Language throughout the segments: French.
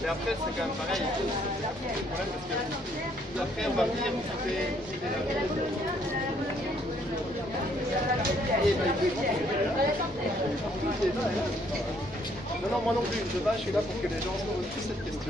Mais après, c'est quand même pareil. Le problème, parce que après, on va venir Non, non, moi non plus. De base, je suis là pour que les gens se posent plus cette question.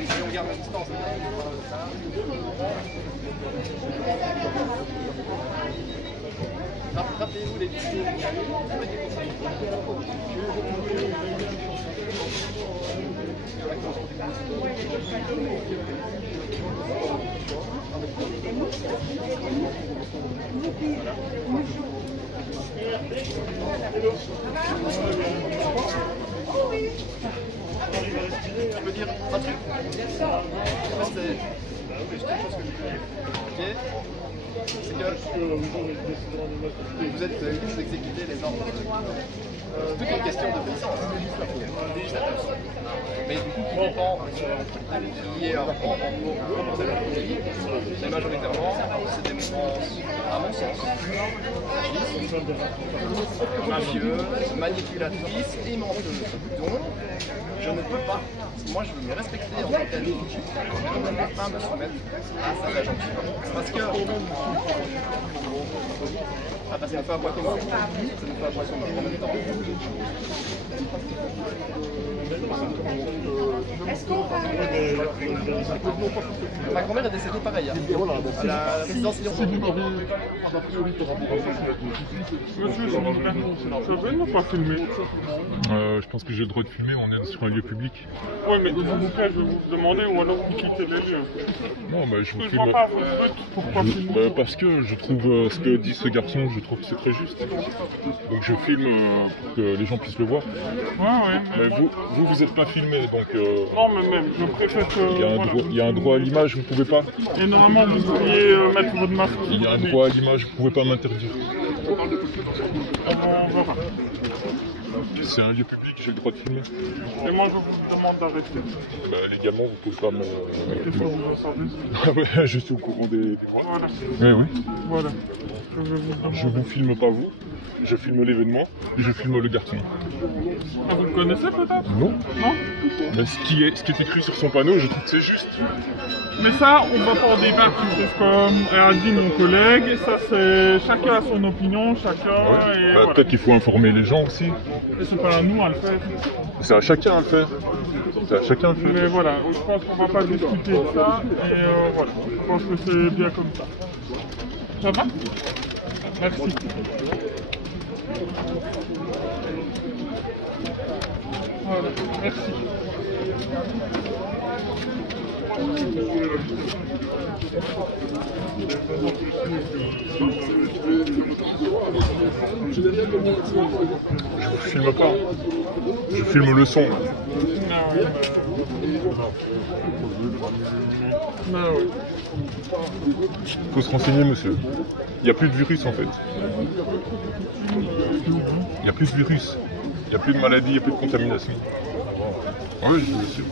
Et on garde la distance. Rappelez-vous les discours. Je peux dire un truc? C'est que vous exécutez les ordres. C'est toute une question de puissance. Mais du coup, qui dépend, qui est en cours de la politique, mais majoritairement, c'est des mouvements, à mon sens, mafieux, manipulatrices et menteuses. Donc, je ne peux pas, moi je veux me respecter en tant qu'individu, je ne peux pas me soumettre à cette injonction. Parce que ça me fait un poids commun. Ça me fait un poids commun en même temps. Ma grand-mère est décédée pareil, hein, à la résidence Lyon. Monsieur, ça veut ou pas filmer? Je pense que j'ai le droit de filmer, on est sur un lieu public. Oui, mais s'il vous plaît, je vais vous demander ou alors vous quittez les lieux. Non, mais je vous Je filme. vois pas votre but, pourquoi filmer? Parce que je trouve ce que dit ce garçon, je trouve que c'est très juste. Donc je filme pour que les gens puissent le voir. Ouais, Mais vous êtes pas filmé, donc... Non, mais même, je préfère que... Il y a un droit à l'image, vous pouvez pas. Et normalement, vous pourriez mettre votre masque. Il y a un droit à l'image, vous pouvez pas m'interdire. On verra. C'est un lieu public, j'ai le droit de filmer. Et moi, je vous demande d'arrêter. Légalement, vous pouvez pas me... Qu'est-ce que vous en savez? Ah ouais, je suis au courant des droits. Voilà. Oui. Voilà. Je vous filme pas vous, je filme l'événement et je filme le garçon. Ah, vous le connaissez peut-être? Non. Non? Mais ce qui est écrit sur son panneau, je trouve que c'est juste. Mais ça, on va pas en débattre, c'est comme a dit mon collègue, ça c'est... Chacun a son opinion, chacun et voilà. Peut-être qu'il faut informer les gens aussi. Et c'est pas à nous à le faire. C'est à chacun à le faire. C'est à chacun à le faire. Mais voilà, je pense qu'on va pas discuter de ça et voilà, je pense que c'est bien comme ça. Ça va? Merci. Voilà, merci. Je filme pas. Je filme le son. Il faut se renseigner, monsieur. Il n'y a plus de virus en fait. Il n'y a plus de virus. Il n'y a plus de maladie, il n'y a plus de contamination. Oui, je vous assure.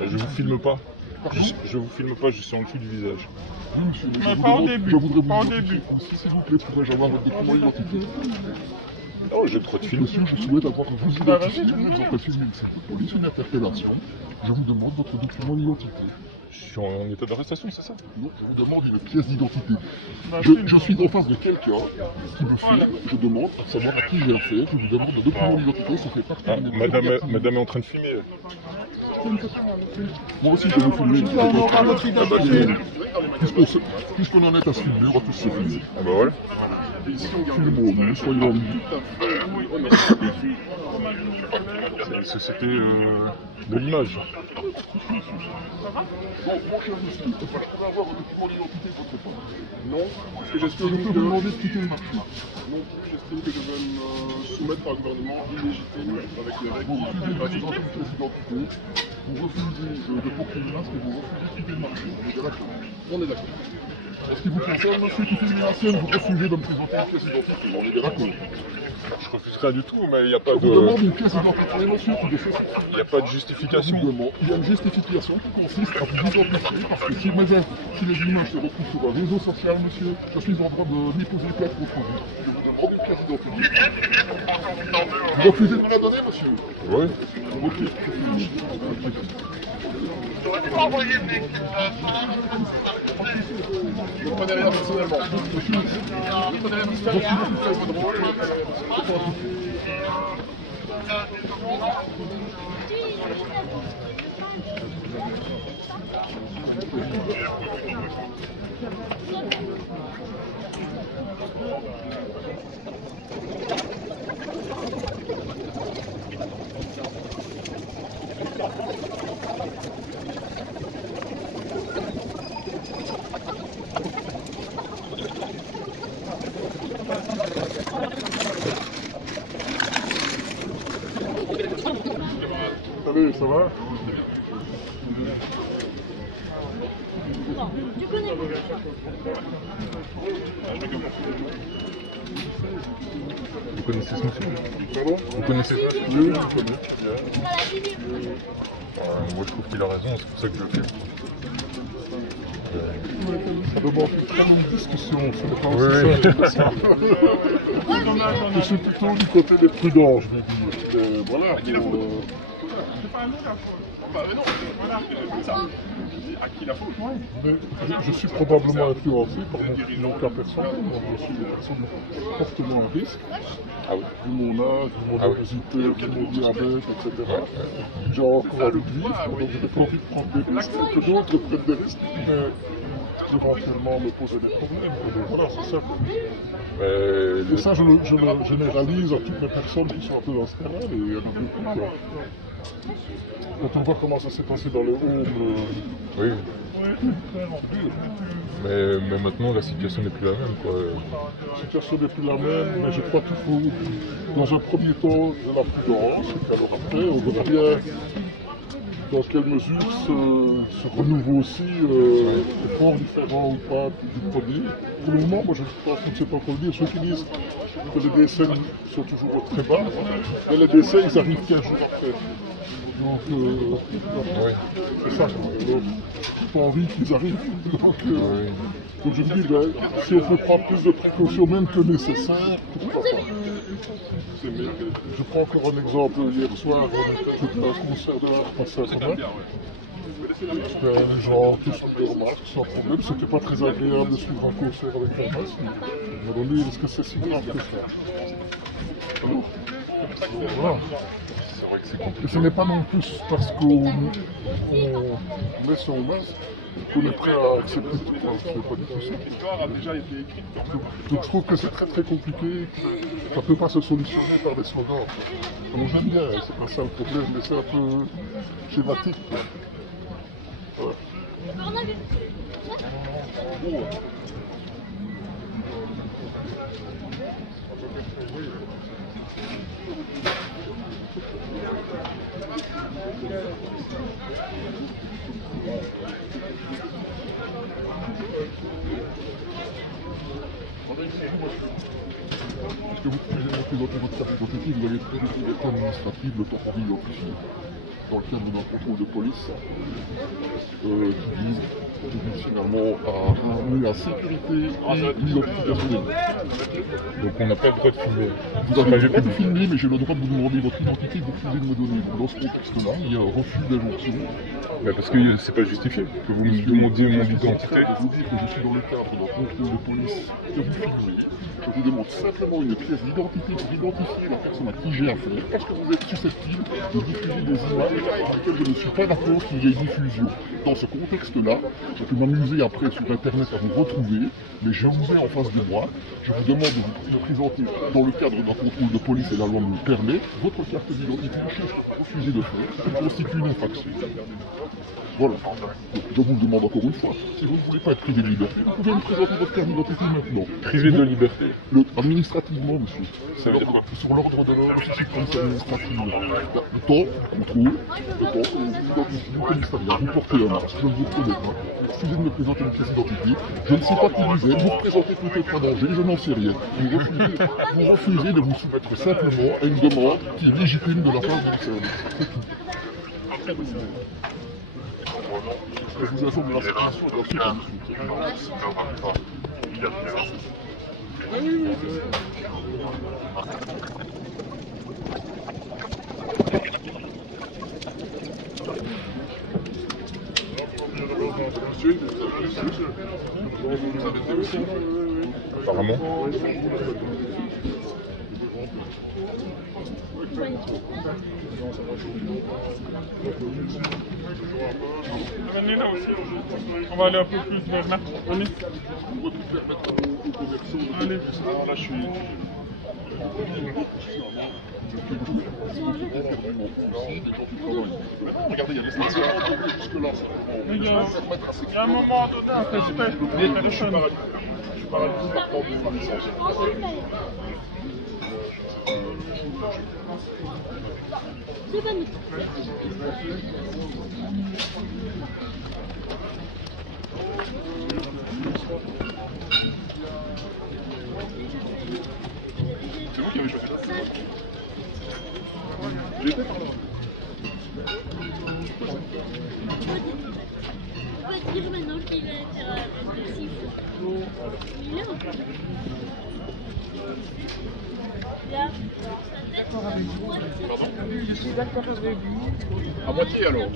Je vous filme pas. Je vous filme pas, je suis en dessous du visage. Oui, monsieur, mais pas au début. Je voudrais vous pas au début. S'il vous plaît, pourrais-je avoir votre document d'identité? Non, j'ai trop de films. Monsieur, je souhaite avoir vos identités. Vous en faites une police, une interpellation. Je vous demande votre document d'identité. Je suis en état d'arrestation, c'est ça? Non, je vous demande une pièce d'identité. Bah, Je suis en face de quelqu'un qui me filme, je demande à savoir à qui j'ai affaire, je vous demande un document d'identité, ça fait partie de Madame est en train de filmer. Moi aussi je vais vous filmer. Puisqu'on en est à se filmer, on va tous se filmer. Ah bah voilà. Filmons-nous, soyons amis. C'est une société de l'image. Bon, mon cher monsieur, est-ce que je peux avoir un document d'identité de votre part? Non, parce que Est-ce que je peux vous demander de quitter le marché? non plus, j'estime que je vais me soumettre à un gouvernement illégitime avec les règles Vous qui refusez de quitter une pièce d'identité, vous refusez de porter le masque et vous refusez de quitter le marché. On est bien d'accord? On est d'accord. Est-ce qu'il vous concerne, monsieur, qui filme la scène, vous refusez de me présenter une pièce d'identité? On est bien d'accord? Je refuse rien du tout, mais il n'y a pas Je vous demande de... une pièce d'identité, monsieur, qui défait cette Il n'y a pas de Je justification. vous demande. Il y a une justification qui consiste à vous identifier parce que si les images se retrouvent sur un réseau social, monsieur, je suis en droit de déposer plainte contre vous. Je vous demande une pièce d'identité. Vous refusez de me la donner, monsieur? Oui. Ok. Ne prenez rien personnellement. Ne prenez rien personnellement. Faites votre rôle. Salut, ça va? Non, tu connais pas. Vous connaissez ce monsieur? Pardon? Vous connaissez ce monsieur? Oui, je connais. Moi je trouve qu'il a raison, c'est pour ça que je le fais. Ça demande une très longue discussion, ce n'est pas Oui, aussi oui. simple que ça. Je suis plutôt du côté des prudents, je vais dire. Mais voilà. qui la faute? C'est pas à nous la faute. Bah non, voilà, comme ça. À qui la faute? Mais je suis probablement influencé par mon cas personnel. Moi, je suis une personne fortement à risque, Ah oui. vu mon âge, vu mon Ah oui. obésité, vu mon diabète, etc. J'ai encore envie de vivre, donc je n'ai pas envie de prendre des risques, que d'autres prennent des risques, mais éventuellement me poser des problèmes. Donc voilà, c'est ça. Et ça, je le généralise à toutes les personnes qui sont un peu dans ce cas-là, et il y en a beaucoup. Quoi. Quand on voit comment ça s'est passé dans le home, Oui. dur. Mais maintenant la situation n'est plus la même, quoi. La situation n'est plus la même, mais je crois qu'il faut, dans un premier temps, de la prudence, et qu'alors après, on verra bien dans quelle mesure ce renouveau-ci est fort différent ou pas du premier. Pour le moment, moi je pense qu'on ne sait pas quoi le dire. Ceux qui disent que les décès sont toujours très bas, mais les décès, ils arrivent 15 jours après. Donc, Oui. c'est ça. Donc, j'ai pas envie qu'ils arrivent. Donc je me dis, ben, si on peut prendre plus de précautions même que nécessaire, pourquoi pas. Je prends encore un exemple. Hier soir, j'étais à un concert de l'art à Saint-Romain. Les gens tous ont des masques sans problème. C'était pas très agréable de suivre un concert avec un masque. Mais à un moment donné, est-ce que c'est si grave que ça? Alors, voilà. C'est vrai que c'est compliqué. Et ce n'est pas non plus parce qu'on met son masque qu'on est prêt à accepter tout. Ce n'est pas du tout ça. L'histoire a déjà été écrite. Donc je trouve que c'est très très compliqué, ça ne peut pas se solutionner par des slogans. Donc j'aime bien, c'est pas ça le problème, mais c'est un peu schématique. Quoi. Voilà. Est-ce que vous pouvez montrer votre carte d'identité, vous avez trouvé les administrative, le temps pour identifier. dans le cadre d'un contrôle de police qui vise finalement à ramener la sécurité et l'identification des gens. Donc on n'a pas le droit de filmer. Vous avez le droit de filmer, mais j'ai le droit de vous demander votre identité et vous refusez de me donner. Dans ce contexte-là, il y a un refus d'injonction. Bah parce que c'est pas justifié que vous me demandiez mon identité. Je vous dis que je suis dans le cadre d'un contrôle de police que vous filmez. Je vous demande simplement une pièce d'identité pour identifier la personne à qui j'ai affaire, parce que vous êtes susceptible de diffuser des images avec lesquelles je ne suis pas d'accord qu'il y ait diffusion. Dans ce contexte-là, je peux m'amuser après sur Internet à vous retrouver, mais je vous ai en face de moi. Je vous demande de vous présenter dans le cadre d'un contrôle de police, et la loi me le permet, votre carte d'identité, chose que vous refusez de faire, qui constitue une infraction. Voilà. Donc, je vous le demande encore une fois, si vous ne voulez pas être privé de liberté, vous pouvez me présenter votre carte d'identité maintenant. Privé de liberté. Administrativement, monsieur. Ça veut dire quoi? Sur l'ordre de l'ordre, je suis commissaire administratif. Le temps du contrôle, le temps que vous identifiez du commissariat, vous portez un masque, je ne vous connais pas, vous refusez de me présenter une pièce d'identité, je ne sais pas qui vous êtes, vous représentez peut-être un danger, je n'en sais rien. Vous refusez de vous soumettre simplement à une demande qui est légitime de la part du service. C'est tout. Je vous informe de la situation de la suite. Apparemment. Venez là aussi. On va aller un peu plus vers là. Venez. Allez. Là, je suis. Regardez, il y a des stations jusque-là. Il y a un moment donné, un respect des personnes. Je suis paralysé par contre par licence. C'est pas nous. C'est vous qui avez choisi ça? J'ai été par là. On va dire maintenant qu'il va être agressif. Il est là ou pas? Là, D'accord avec vous. Pardon? Je suis d'accord avec vous. À moitié alors?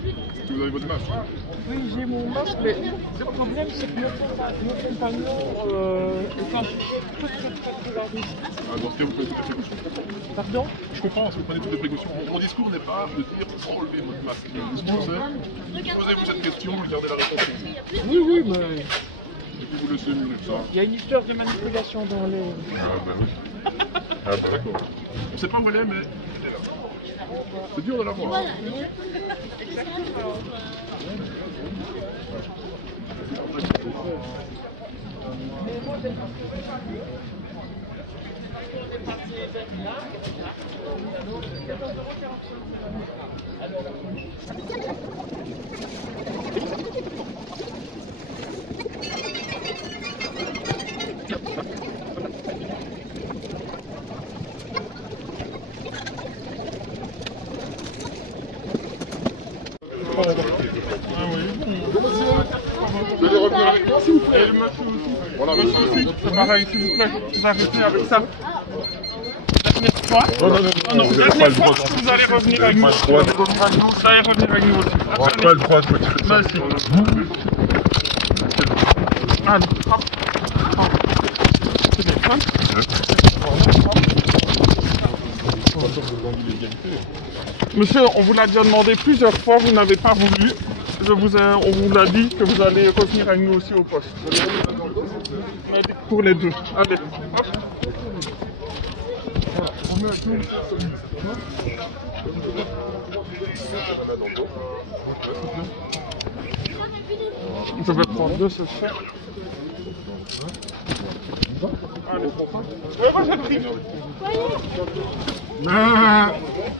Si vous avez votre masque? Oui, j'ai mon masque, mais le problème c'est que mon compagnon est un très à risque. Ah, dans ce cas, vous prenez toutes les précautions. Pardon? Je comprends, si vous prenez toutes les précautions. Mon discours n'est pas de dire enlevez votre masque. Mon discours c'est posez-vous cette question, regardez la réponse. Oui, mais Et puis vous laissez ça. il y a une histoire de manipulation dans les... Ah bah oui. Ah bah D'accord. On sait pas où elle est, mais elle est là. C'est dur de la voir. voilà. Vous allez revenir avec moi, s'il vous plaît. Et le monsieur aussi. Voilà, Monsieur aussi, c'est pareil, s'il vous plaît. Vous arrêtez avec ça. Dernière fois. Non, vous n'avez pas dernière le droit. fois, vous allez revenir avec nous. Vous allez revenir avec nous aussi. on n'a pas le droit de faire ça. Bah si. Allez, hop. C'est des femmes. Monsieur, on vous l'a déjà demandé plusieurs fois, vous n'avez pas voulu. On vous l'a dit que vous allez revenir avec nous aussi au poste. Mais pour les deux. Allez, hop. Je vais prendre deux, ce soir. Allez, ouais, moi j'ai pris.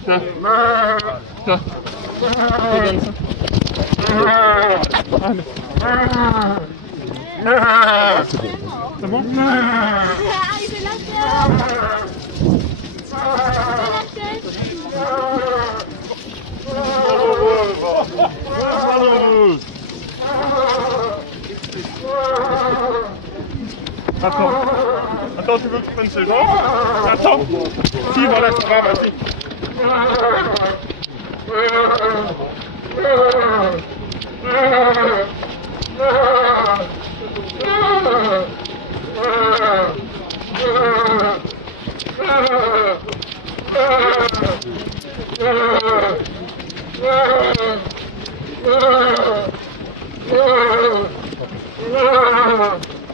Tiens. Tiens. Je te donne ça. Allez. C'est bon? Ah, il fait la tête. Il fait la tête. Attends. Attends, tu veux que je prenne ses jambes? Attends. Si, voilà, ça va, vas-y.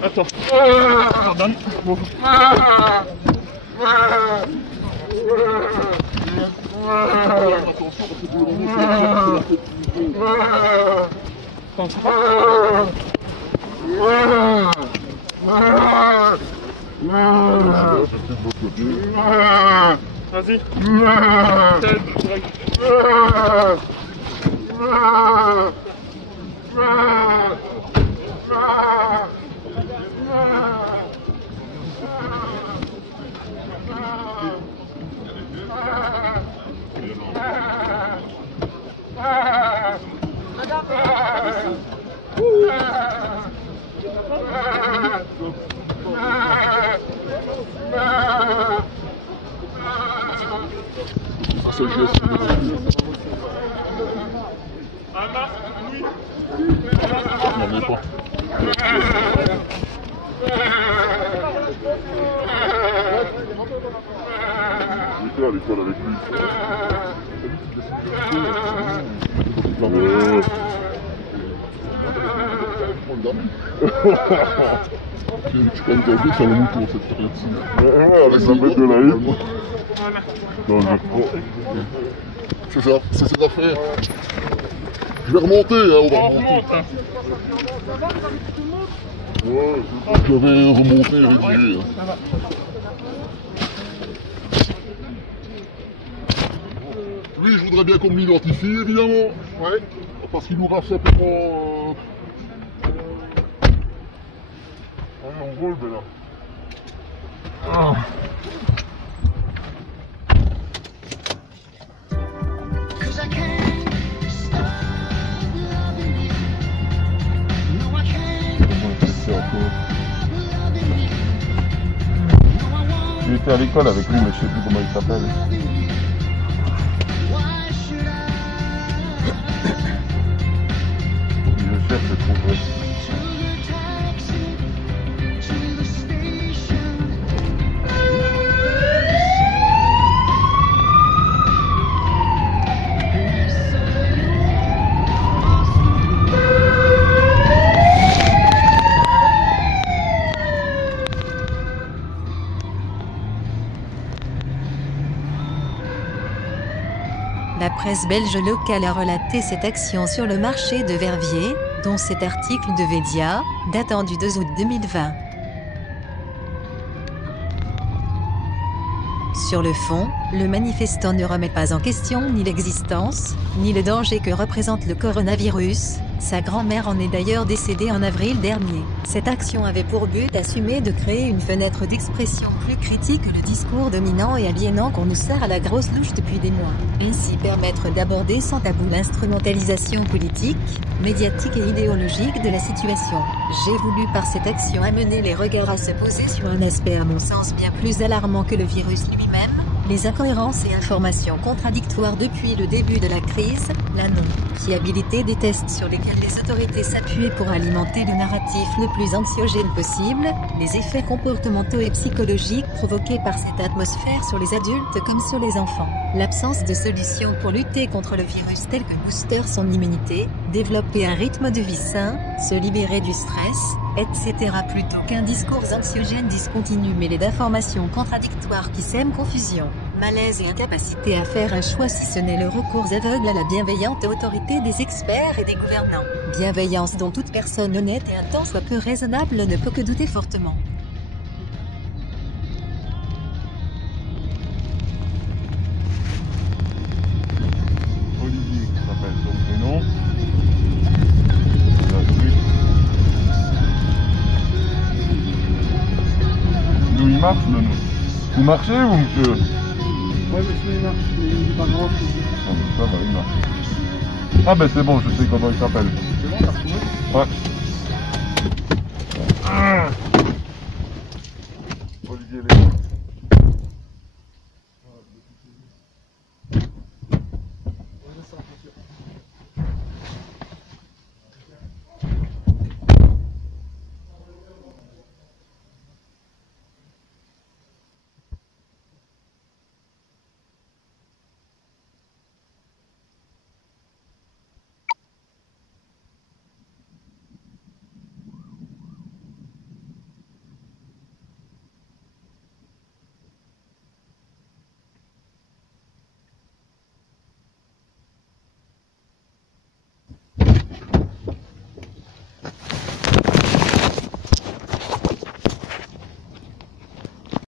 Attends. Pardonne. Vas-y. C'est le geste. Non, mais pas. J'étais à l'école avec lui. Tu connais ta vie, c'est un mouton cette période-ci. Avec la bête de la haie. Non, c'est ça, c'est cette affaire. Je vais remonter, hein, on va remonter. Ouais, je vais remonter et rédiger. Lui, je voudrais bien qu'on m'identifie, évidemment. Ouais. Parce qu'il nous rend simplement... on vole, ben là. Ah. J'étais à l'école avec lui, mais je sais plus comment il s'appelle. Je cherche, je trouverai. La presse belge locale a relaté cette action sur le marché de Verviers, dont cet article de Védia, datant du 2 août 2020. Sur le fond, le manifestant ne remet pas en question ni l'existence, ni le danger que représente le coronavirus. Sa grand-mère en est d'ailleurs décédée en avril dernier. Cette action avait pour but d'assumer de créer une fenêtre d'expression plus critique que le discours dominant et aliénant qu'on nous sert à la grosse louche depuis des mois. Ainsi permettre d'aborder sans tabou l'instrumentalisation politique, médiatique et idéologique de la situation. J'ai voulu par cette action amener les regards à se poser sur un aspect à mon sens bien plus alarmant que le virus lui-même, les incohérences et informations contradictoires depuis le début de la crise, la non-fiabilité des tests sur lesquels les autorités s'appuient pour alimenter le narratif le plus anxiogène possible, les effets comportementaux et psychologiques provoqués par cette atmosphère sur les adultes comme sur les enfants, l'absence de solutions pour lutter contre le virus tel que booster son immunité, développer un rythme de vie sain, se libérer du stress, etc. plutôt qu'un discours anxiogène discontinu mêlé d'informations contradictoires qui sèment confusion, malaise et incapacité à faire un choix si ce n'est le recours aveugle à la bienveillante autorité des experts et des gouvernants. Bienveillance dont toute personne honnête et un tant soit peu raisonnable ne peut que douter fortement. Olivier, qui s'appelle son prénom. Nous, il marche, le nous. Vous marchez, vous, monsieur? Moi, monsieur, il marche, mais il est pas grand chose. Non, mais ça va, il marche. Ah, ben c'est bon, je sais comment il s'appelle. C'est bon, t'as retrouvé? Ouais. étudier les trucs.